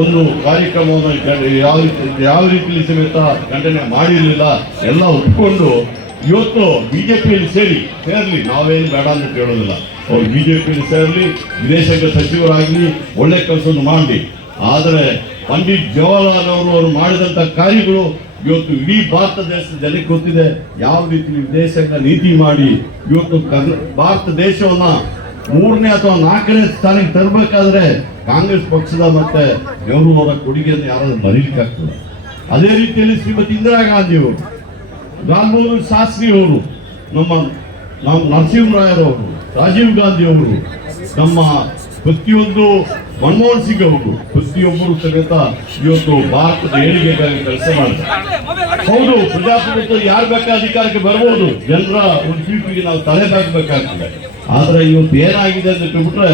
ಒಂದು ಕಾರ್ಯಕ್ರಮವನ್ನು ಯಾವ ರೀತಿಯಲ್ಲಿ ಸಮೇತ ಖಂಡನೆ ಮಾಡಿರಲಿಲ್ಲ. ಎಲ್ಲ ಒಪ್ಪಿಕೊಂಡು ಇವತ್ತು ಬಿಜೆಪಿಯಲ್ಲಿ ಸೇರಲಿ, ನಾವೇನು ಬೇಡ ಅಂತ ಹೇಳೋದಿಲ್ಲ. ಅವ್ರು ಬಿಜೆಪಿಯಲ್ಲಿ ಸೇರಲಿ, ವಿದೇಶಾಂಗ ಸಚಿವರಾಗಲಿ, ಒಳ್ಳೆ ಕೆಲಸವನ್ನು ಮಾಡಲಿ. ಆದರೆ ಪಂಡಿತ್ ಜವಾಹರ್ಲಾಲ್ ಅವರು ಮಾಡಿದಂಥ ಕಾರ್ಯಗಳು ಇವತ್ತು ಇಡೀ ಭಾರತ ದೇಶದ ಜನಕ್ಕೆ ಗೊತ್ತಿದೆ. ಯಾವ ರೀತಿ ವಿದೇಶಾಂಗ ನೀತಿ ಮಾಡಿ ಇವತ್ತು ಭಾರತ ದೇಶವನ್ನ 3ನೇ ಅಥವಾ 4ನೇ ಸ್ಥಾನಕ್ಕೆ ತರಬೇಕಾದ್ರೆ ಕಾಂಗ್ರೆಸ್ ಪಕ್ಷದ ಮತ್ತೆ ನೆಹರು ಅವರ ಕೊಡುಗೆಯನ್ನು ಯಾರಾದ್ರೂ ಮರೀಲಿಕ್ಕಾಗ್ತದೆ. ಅದೇ ರೀತಿಯಲ್ಲಿ ಶ್ರೀಮತಿ ಇಂದಿರಾ ಗಾಂಧಿ ಅವರು, ಲಾಲ್ ಬಹದ್ದೂರ್ ಶಾಸ್ತ್ರಿ ಅವರು, ನಮ್ಮ ನರಸಿಂಹರಾಯರವರು, ರಾಜೀವ್ ಗಾಂಧಿ ಅವರು, ನಮ್ಮ ಪ್ರತಿಯೊಂದು ಮನಮೋಹನ್ ಸಿಂಗ್ ಅವರು, ಪ್ರತಿಯೊಬ್ಬರು ಸಮೇತ ಇವತ್ತು ಭಾರತದ ಏಳಿಗೆಗಾಗಿ ಕೆಲಸ ಮಾಡ್ತಾರೆ. ಹೌದು, ಪ್ರಜಾಪ್ರಭುತ್ವ ಯಾರು ಬೇಕಾದ ಅಧಿಕಾರಕ್ಕೆ ಬರ್ಬೋದು, ಜನರ ಒಂದು ತೀರ್ಪಿಗೆ ನಾವು ತಲೆ ಬಾಕಬೇಕಾಗ್ತದೆ. ಆದ್ರೆ ಇವತ್ತು ಏನಾಗಿದೆ ಅಂತ ಬಿಟ್ರೆ,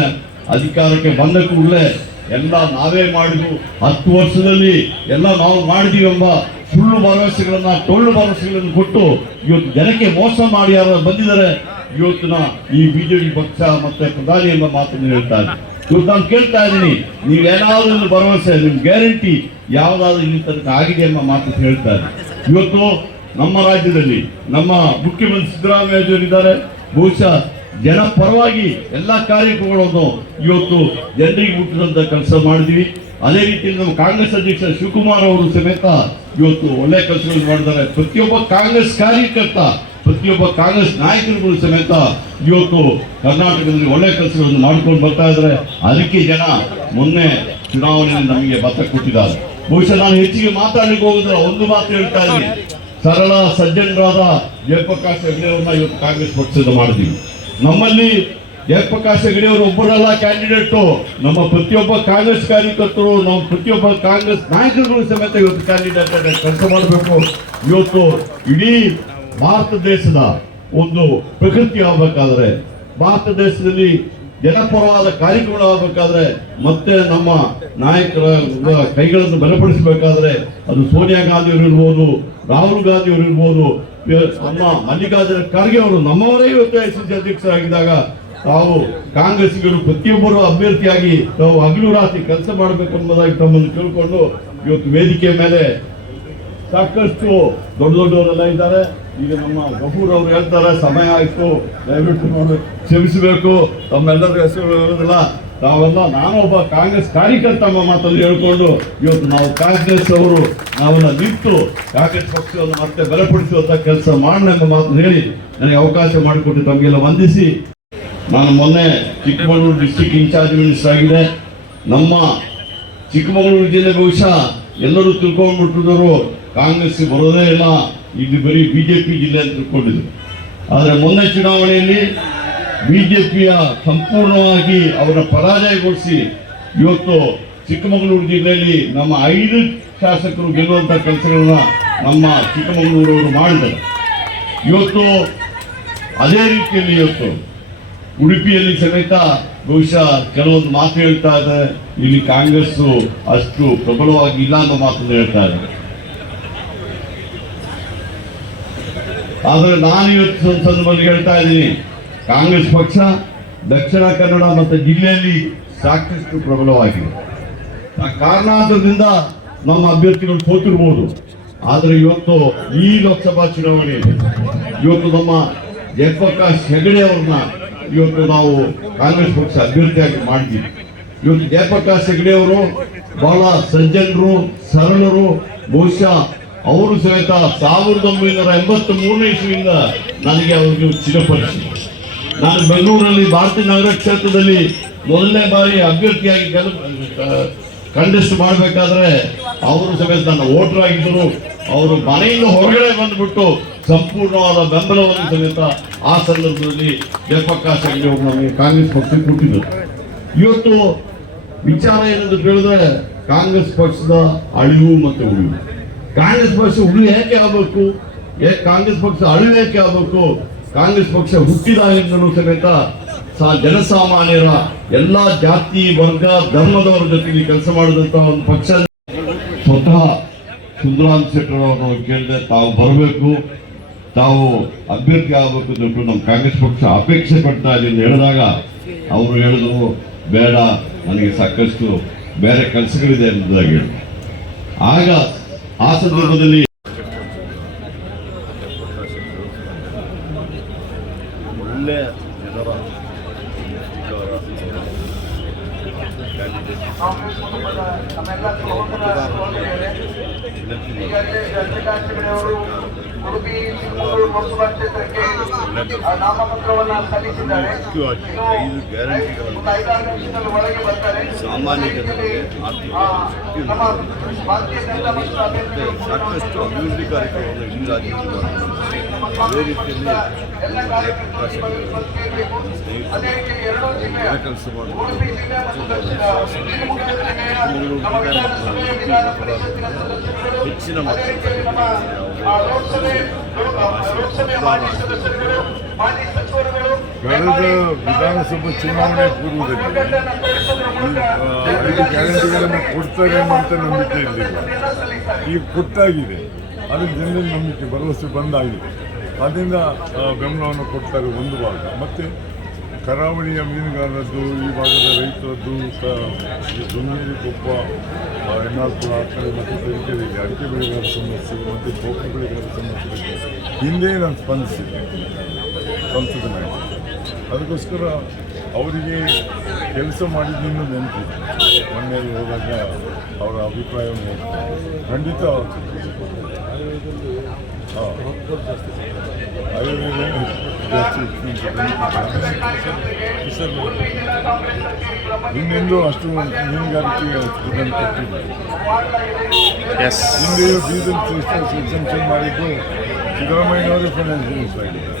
ಅಧಿಕಾರಕ್ಕೆ ಬಂದ ಕೂಡಲೇ ಎಲ್ಲ ನಾವೇ ಮಾಡಿದ್ವು, 10 ವರ್ಷದಲ್ಲಿ ಎಲ್ಲ ನಾವು ಮಾಡಿದೀವಿ ಎಂಬ ಸುಳ್ಳು ಭರವಸೆಗಳನ್ನ, ಟೊಳ್ಳು ಭರವಸೆಗಳನ್ನು ಕೊಟ್ಟು ಇವತ್ತು ಜನಕ್ಕೆ ಮೋಸ ಮಾಡಿ ಯಾರು ಬಂದಿದ್ದಾರೆ. ಇವತ್ತಿನ ಈ ಬಿಜೆಪಿ ಪಕ್ಷ ಮತ್ತೆ ಪ್ರಧಾನಿ ಎಂಬ ಮಾತನ್ನು ಹೇಳ್ತಾರೆ. ಇವತ್ತು ನಾನು ಕೇಳ್ತಾ ಇದ್ದೀನಿ, ನೀವೇನಾದ್ರೂ ಭರವಸೆ, ನಿಮ್ ಗ್ಯಾರಂಟಿ ಯಾವ್ದಾದ್ರು ಇಲ್ಲಿ ತನಕ ಆಗಿದೆ ಎಂಬ ಮಾತನ್ನು ಹೇಳ್ತಾರೆ. ಇವತ್ತು ನಮ್ಮ ರಾಜ್ಯದಲ್ಲಿ ನಮ್ಮ ಮುಖ್ಯಮಂತ್ರಿ ಸಿದ್ದರಾಮಯ್ಯ ಇದ್ದಾರೆ. ಬಹುಶಃ ಜನ ಪರವಾಗಿ ಎಲ್ಲ ಕಾರ್ಯಕ್ರಮಗಳನ್ನು ಇವತ್ತು ಜನರಿಗೆ ಮುಟ್ಟಿದಂತ ಕೆಲಸ ಮಾಡಿದ್ವಿ. ಅದೇ ರೀತಿ ನಮ್ಮ ಕಾಂಗ್ರೆಸ್ ಅಧ್ಯಕ್ಷ ಶಿವಕುಮಾರ್ ಅವರು ಸಮೇತ ಇವತ್ತು ಒಳ್ಳೆ ಕೆಲಸಗಳನ್ನು ಮಾಡಿದ್ದಾರೆ. ಪ್ರತಿಯೊಬ್ಬ ಕಾಂಗ್ರೆಸ್ ಕಾರ್ಯಕರ್ತ, ಪ್ರತಿಯೊಬ್ಬ ಕಾಂಗ್ರೆಸ್ ನಾಯಕರುಗಳು ಸಮೇತ ಇವತ್ತು ಕರ್ನಾಟಕದಲ್ಲಿ ಒಳ್ಳೆ ಕೆಲಸಗಳನ್ನು ಮಾಡ್ಕೊಂಡು ಬರ್ತಾ ಇದ್ದಾರೆ. ಅದಕ್ಕೆ ಜನ ಮೊನ್ನೆ ಚುನಾವಣೆಯಲ್ಲಿ ನಮಗೆ ಮತ ಕೊಟ್ಟಿದ್ದಾರೆ. ಬಹುಶಃ ನಾನು ಹೆಚ್ಚಿಗೆ ಮಾತಾಡಲಿಕ್ಕೆ ಹೋಗುದಿಲ್ಲ, ಒಂದು ಮಾತು ಹೇಳ್ತಾ ಇದ್ದೀನಿ. ಸರಳ ಸಜ್ಜನರಾದ ಜಯಪ್ರಕಾಶ್ ಹೆಗಡೆ ಅವ್ರನ್ನ ಇವತ್ತು ಕಾಂಗ್ರೆಸ್ ಪಕ್ಷದ ಮಾಡಿದೀವಿ. ನಮ್ಮಲ್ಲಿ ಜಯಪ್ರಕಾಶ್ ಹೆಗಡೆ ಅವರು ಒಬ್ಬರಲ್ಲ ಕ್ಯಾಂಡಿಡೇಟು, ನಮ್ಮ ಪ್ರತಿಯೊಬ್ಬ ಕಾಂಗ್ರೆಸ್ ಕಾರ್ಯಕರ್ತರು, ನಮ್ಮ ಪ್ರತಿಯೊಬ್ಬ ಕಾಂಗ್ರೆಸ್ ನಾಯಕರುಗಳು ಸಮೇತ ಇವತ್ತು ಕ್ಯಾಂಡಿಡೇಟ್ ಕೆಲಸ ಮಾಡಬೇಕು. ಇವತ್ತು ಇಡೀ ಭಾರತ ದೇಶದ ಒಂದು ಪ್ರಕೃತಿ ಆಗಬೇಕಾದ್ರೆ, ಭಾರತ ದೇಶದಲ್ಲಿ ಜನಪರವಾದ ಕಾರ್ಯಕ್ರಮಗಳು ಆಗಬೇಕಾದ್ರೆ, ಮತ್ತೆ ನಮ್ಮ ನಾಯಕರ ಕೈಗಳನ್ನು ಬಲಪಡಿಸಬೇಕಾದ್ರೆ ಅದು ಸೋನಿಯಾ ಗಾಂಧಿ ಅವರು ಇರ್ಬೋದು, ರಾಹುಲ್ ಗಾಂಧಿ ಅವರು ಇರ್ಬೋದು, ನಮ್ಮ ಮಲ್ಲಿಕಾರ್ಜುನ ಖರ್ಗೆ ಅವರು ನಮ್ಮವರೇ ಇವತ್ತು ಐಸಿಸಿ ಅಧ್ಯಕ್ಷರಾಗಿದ್ದಾಗ ತಾವು ಕಾಂಗ್ರೆಸ್ಸಿಗರು ಪ್ರತಿಯೊಬ್ಬರು ಅಭ್ಯರ್ಥಿಯಾಗಿ ತಾವು ಹಗಲು ರಾತ್ರಿ ಕೆಲಸ ಮಾಡಬೇಕೆಂಬುದಾಗಿ ತಮ್ಮನ್ನು ಕೇಳಿಕೊಂಡು ಇವತ್ತು ವೇದಿಕೆ ಮೇಲೆ ಸಾಕಷ್ಟು ದೊಡ್ಡವರೆಲ್ಲ ಇದ್ದಾರೆ. ಈಗ ನಮ್ಮ ಗಫೂರ್ ಅವರು ಹೇಳ್ತಾರೆ, ಸಮಯ ಆಯಿತು, ದಯವಿಟ್ಟು ನೋಡ್ಬೇಕು, ಕ್ಷಮಿಸಬೇಕು, ತಮ್ಮೆಲ್ಲರ ಹೆಸರು ಹೇಳೋದಿಲ್ಲ. ನಾವೆಲ್ಲ ನಾನೊಬ್ಬ ಕಾಂಗ್ರೆಸ್ ಕಾರ್ಯಕರ್ತ ಎಂಬ ಮಾತನ್ನು ಹೇಳ್ಕೊಂಡು ಇವತ್ತು ನಾವು ಕಾಂಗ್ರೆಸ್ ಅವರು ನಾವೆಲ್ಲ ನಿಂತು ಕಾಂಗ್ರೆಸ್ ಪಕ್ಷವನ್ನು ಮತ್ತೆ ಬಲಪಡಿಸುವಂತ ಕೆಲಸ ಮಾಡೋಣ ಎಂಬ ಮಾತನ್ನು ಹೇಳಿ ನನಗೆ ಅವಕಾಶ ಮಾಡಿಕೊಟ್ಟು ತಮಗೆಲ್ಲ ವಂದಿಸಿ, ನಾನು ಮೊನ್ನೆ ಚಿಕ್ಕಮಗಳೂರು ಡಿಸ್ಟಿಕ್ ಇನ್ಚಾರ್ಜ್ ಮಿನಿಸ್ಟರ್ ಆಗಿದೆ. ನಮ್ಮ ಚಿಕ್ಕಮಗಳೂರು ಜಿಲ್ಲೆ ಬಹುಶಃ ಎಲ್ಲರೂ ತಿಳ್ಕೊಂಡ್ಬಿಟ್ಟಿದ್ರು ಕಾಂಗ್ರೆಸ್ ಬರೋದೇ ಇಲ್ಲ, ಇದು ಬರೀ ಬಿಜೆಪಿ ಜಿಲ್ಲೆ ಅಂತ ತಿಳ್ಕೊಂಡಿದ್ರು. ಆದರೆ ಮೊನ್ನೆ ಚುನಾವಣೆಯಲ್ಲಿ ಬಿಜೆಪಿಯ ಸಂಪೂರ್ಣವಾಗಿ ಅವರ ಪರಾಜಯಗೊಳಿಸಿ ಇವತ್ತು ಚಿಕ್ಕಮಗಳೂರು ಜಿಲ್ಲೆಯಲ್ಲಿ ನಮ್ಮ 5 ಶಾಸಕರು ಗೆಲ್ಲುವಂಥ ಕೆಲಸಗಳನ್ನ ನಮ್ಮ ಚಿಕ್ಕಮಗಳೂರವರು ಮಾಡಿದ್ದಾರೆ. ಇವತ್ತು ಅದೇ ರೀತಿಯಲ್ಲಿ ಇವತ್ತು ಉಡುಪಿಯಲ್ಲಿ ಸಮೇತ ಬಹುಶಃ ಕೆಲವೊಂದು ಮಾತು ಹೇಳ್ತಾ ಇದೆ, ಇಲ್ಲಿ ಕಾಂಗ್ರೆಸ್ ಅಷ್ಟು ಪ್ರಬಲವಾಗಿ ಇಲ್ಲ ಅನ್ನೋ ಮಾತನ್ನು ಹೇಳ್ತಾ ಇದೆ. ಆದರೆ ನಾನು ಇವತ್ತು ಸಂದರ್ಭದಲ್ಲಿ ಹೇಳ್ತಾ ಇದ್ದೀನಿ, ಕಾಂಗ್ರೆಸ್ ಪಕ್ಷ ದಕ್ಷಿಣ ಕನ್ನಡ ಮತ್ತು ಜಿಲ್ಲೆಯಲ್ಲಿ ಸಾಕಷ್ಟು ಪ್ರಬಲವಾಗಿದೆ. ಆ ಕಾರಣಾಂತರದಿಂದ ನಮ್ಮ ಅಭ್ಯರ್ಥಿಗಳು ಸೋತಿರ್ಬೋದು. ಆದರೆ ಇವತ್ತು ಈ ಲೋಕಸಭಾ ಚುನಾವಣೆಯಲ್ಲಿ ಇವತ್ತು ನಮ್ಮ ಜಯಪ್ರಕಾಶ್ ಹೆಗಡೆ ಅವ್ರನ್ನ ಇವತ್ತು ನಾವು ಕಾಂಗ್ರೆಸ್ ಪಕ್ಷ ಅಭ್ಯರ್ಥಿಯಾಗಿ ಮಾಡಿದ್ದೀವಿ. ಇವತ್ತು ಜಯಪ್ರಕಾಶ್ ಹೆಗಡೆ ಅವರು ಬಹಳ ಸಜ್ಜನರು, ಸರಳರು. ಬಹುಶಃ ಅವರು ಸಮೇತ 1983ನೇ ಇಸ್ವಿಯಿಂದ ನನಗೆ ಅವ್ರಿಗೆ ಚಿರಪರಿಚಯ. ನಾನು ಬೆಂಗಳೂರಲ್ಲಿ ಭಾರತೀಯ ನಗರ ಕ್ಷೇತ್ರದಲ್ಲಿ ಮೊದಲನೇ ಬಾರಿ ಅಭ್ಯರ್ಥಿಯಾಗಿ ಕಂಟೆಸ್ಟ್ ಮಾಡಬೇಕಾದ್ರೆ ಅವರು ಸಮೇತ ನನ್ನ ವೋಟರ್ ಆಗಿದ್ದರು. ಅವರು ಮನೆಯಿಂದ ಹೊರಗಡೆ ಬಂದ್ಬಿಟ್ಟು ಸಂಪೂರ್ಣವಾದ ಬೆಂಬಲವನ್ನು ಸಮೇತ ಆ ಸಂದರ್ಭದಲ್ಲಿ ಜಯಪ್ರಕಾಶ್ ಹೆಗಡೆ ಅವರು ನಮಗೆ ಕಾಂಗ್ರೆಸ್ ಪಕ್ಷಕ್ಕೆ ಕೊಟ್ಟಿದ್ದರು. ಇವತ್ತು ವಿಚಾರ ಏನಂತ ಹೇಳಿದ್ರೆ, ಕಾಂಗ್ರೆಸ್ ಪಕ್ಷದ ಅಳಿವು ಮತ್ತು ಉಳಿವು. ಕಾಂಗ್ರೆಸ್ ಪಕ್ಷ ಉಳಿವು ಯಾಕೆ ಆಗಬೇಕು, ಕಾಂಗ್ರೆಸ್ ಪಕ್ಷ ಅಳಿವು ಯಾಕೆ ಆಗಬೇಕು? ಕಾಂಗ್ರೆಸ್ ಪಕ್ಷ ಹುಟ್ಟಿದಾಗಿಂದಲೂ ಸಮೇತ ಜನಸಾಮಾನ್ಯರ ಎಲ್ಲ ಜಾತಿ, ವರ್ಗ, ಧರ್ಮದವರ ಜೊತೆಗೆ ಕೆಲಸ ಮಾಡಿದಂತ ಒಂದು ಪಕ್ಷ. ಸ್ವತಃ ಸುಂದರಾಮ್ ಶೆಟ್ಟರ್ ಅವರು ಕೇಳಿದೆ, ತಾವು ಬರಬೇಕು, ತಾವು ಅಭ್ಯರ್ಥಿ ಆಗಬೇಕು ಅಂತ ನಮ್ಮ ಕಾಂಗ್ರೆಸ್ ಪಕ್ಷ ಅಪೇಕ್ಷೆ ಪಡ್ತಾ ಇದೆ ಅಂತ ಹೇಳಿದಾಗ ಅವರು ಹೇಳಿದ್ರು, ಬೇಡ, ನನಗೆ ಸಾಕಷ್ಟು ಬೇರೆ ಕೆಲಸಗಳಿದೆ ಎಂಬುದಾಗಿ ಹೇಳಿ. ಆಗ ಆ ಸಂದರ್ಭದಲ್ಲಿ ಒಳ್ಳೆಯ ಜನರ ಉಡುಪಿ ಲೋಕಸಭಾ ಕ್ಷೇತ್ರಕ್ಕೆ ನಾಮಪತ್ರವನ್ನು ಸಲ್ಲಿಸಿದ್ದಾರೆ. ಮುಖ್ಯವಾಗಿ 5 ಗ್ಯಾರಂಟಿಗಳನ್ನು ಐದಾರು ನಿಮಿಷದಲ್ಲಿ ಒಳಗೆ ಬರ್ತಾರೆ. ಸಾಮಾನ್ಯ ಜನರಿಗೆ ಆರ್ಥಿಕ ನಮ್ಮ ಭಾರತೀಯ ಜನತಾ ಪಕ್ಷದ ಅಭ್ಯರ್ಥಿಗಳು ಸಾಕಷ್ಟು ಅಭಿವೃದ್ಧಿ ಕಾರ್ಯಕ್ರಮವನ್ನು ಇಡೀ ರಾಜ್ಯದಲ್ಲಿ ಅದೇ ರೀತಿಯಲ್ಲಿ ಎಲ್ಲ ಕಾರ್ಯಕ್ರಮಗಳು ಬದುಕಬೇಕು. ಅದೇ ರೀತಿ ಎರಡೂ ಜಿಲ್ಲೆಯ ಕೆಲಸ ಮಾಡಬೇಕು. ಉಡುಪಿ ಜಿಲ್ಲೆ ಮತ್ತು ಶಿವಮೊಗ್ಗ ಜಿಲ್ಲೆಯ ನಮ್ಮ ವಿಧಾನಸಭೆಯ ವಿಧಾನ ಪರಿಷತ್ತಿನ ಸದಸ್ಯರುಗಳು, ಹೆಚ್ಚಿನ ಅದೇ ರೀತಿಯಲ್ಲಿ ನಮ್ಮ ಲೋಕಸಭೆ ಮಾಜಿ ಸದಸ್ಯರುಗಳು, ಮಾಜಿ ಸಚಿವರುಗಳು ಕಳೆದ ವಿಧಾನಸಭಾ ಚುನಾವಣೆ ಪೂರ್ವದಲ್ಲಿ 5 ಗ್ಯಾರಂಟಿಗಳನ್ನು ಕೊಡ್ತಾರೆ ಎಂಬಂತ ನಂಬಿಕೆ ಇರಲಿಲ್ಲ. ಈಗ ಕೊಟ್ಟಾಗಿದೆ, ಅದು ಜನರಲ್ಲಿ ನಂಬಿಕೆ ಭರವಸೆ ಬಂದಾಗಿದೆ. ಅದರಿಂದ ಬೆಂಬಲವನ್ನು ಕೊಡ್ತಾರೆ ಒಂದು ಭಾಗ. ಮತ್ತು ಕರಾವಳಿಯ ಮೀನುಗಾರರದ್ದು, ಈ ಭಾಗದ ರೈತರದ್ದು, ದುಂಗೇರಿ ಕೊಪ್ಪ, ಹೆಣ್ಣಾಲ್ಪುರ ಆ ಕಡೆ ಮತ್ತು ತರೀಕೆರೆಯಲ್ಲಿ ಅಡಿಕೆ ಬೆಳೆಗಾರರ ಸಮಸ್ಯೆ ಮತ್ತು ಕೋಕೋ ಬೆಳೆಗಾರರ ಸಮಸ್ಯೆ ಹಿಂದೆ ನಾನು ಸ್ಪಂದಿಸಿದ್ದೆ ಸಂಸದ ನಾಯಕ. ಅದಕ್ಕೋಸ್ಕರ ಅವರಿಗೆ ಕೆಲಸ ಮಾಡಿದ್ದನ್ನು ನೆನಪಿದೆ. ಮೊನ್ನೆಯಲ್ಲಿ ಹೋದಾಗ ಅವರ ಅಭಿಪ್ರಾಯವನ್ನು ಹೇಳ್ತಾರೆ. ಖಂಡಿತ ಇನ್ನೆಂದು ಅಷ್ಟು ಮೀನುಗಾರಿಕೆಗೆ ಇದನ್ನು ಕೊಟ್ಟಿದ್ದಾರೆ. ಹಿಂದೆಯೂ ಡೀಸೆಲ್ ಎಕ್ಸೆಂಪ್ಷನ್ ಮಾಡಿದ್ದು ಸಿದ್ದರಾಮಯ್ಯನವರೇ ಫೈನಾನ್ಸ್ ಮಿನಿಸ್ಟರ್ ಆಗಿದ್ದಾರೆ.